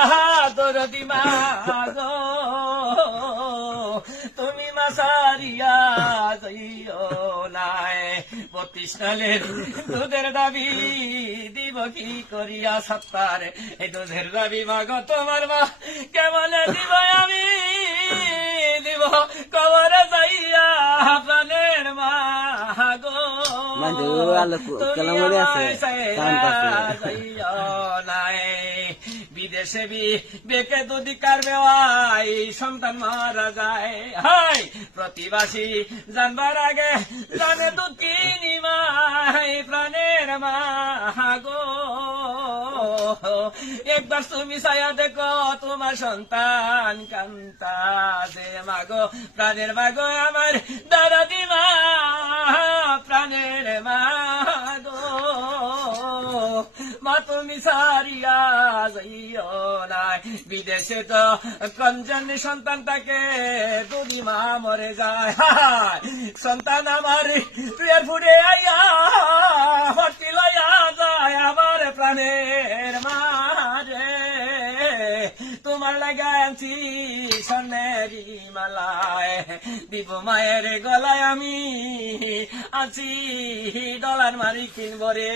আহা দরদি মা গো তুমি মাসারিয়া যাইও নাই 32 সালের দুধের দাবি দিব কি করিয়া সত্তার এই দুধের দাবি মাগো তোমার মা কেমন দিব আমি দিব কবরে যাইয়া প্রাণের মা গো তুমি আমায় যাইও নাই বিদেশে বেকে দুধি কারবে সন্তান মারা যায় হাই প্রতিবাসী জানবার আগে জানে দুধ কিনি মাই প্রাণের মা গো একবার তুমি ছায়া দেখো তোমার সন্তান কান্তা দে মাগো প্রাণের মাগো আমার দারাদি মা প্রাণের মা গো মা তুমি সারিয়া যাইও নাই বিদেশে তো কঞ্জন সন্তান তাকে দুদি মা মরে যায় সন্তান আমার প্রিয়ার ফুটে আইয়া ভর্তি লইয়া যায় আমার প্রাণের মা রে তোমার লাগাইছি সোনেরি মালায় দিব মায়ের গলায় আমি আছি ডলার মারি কিনবো রে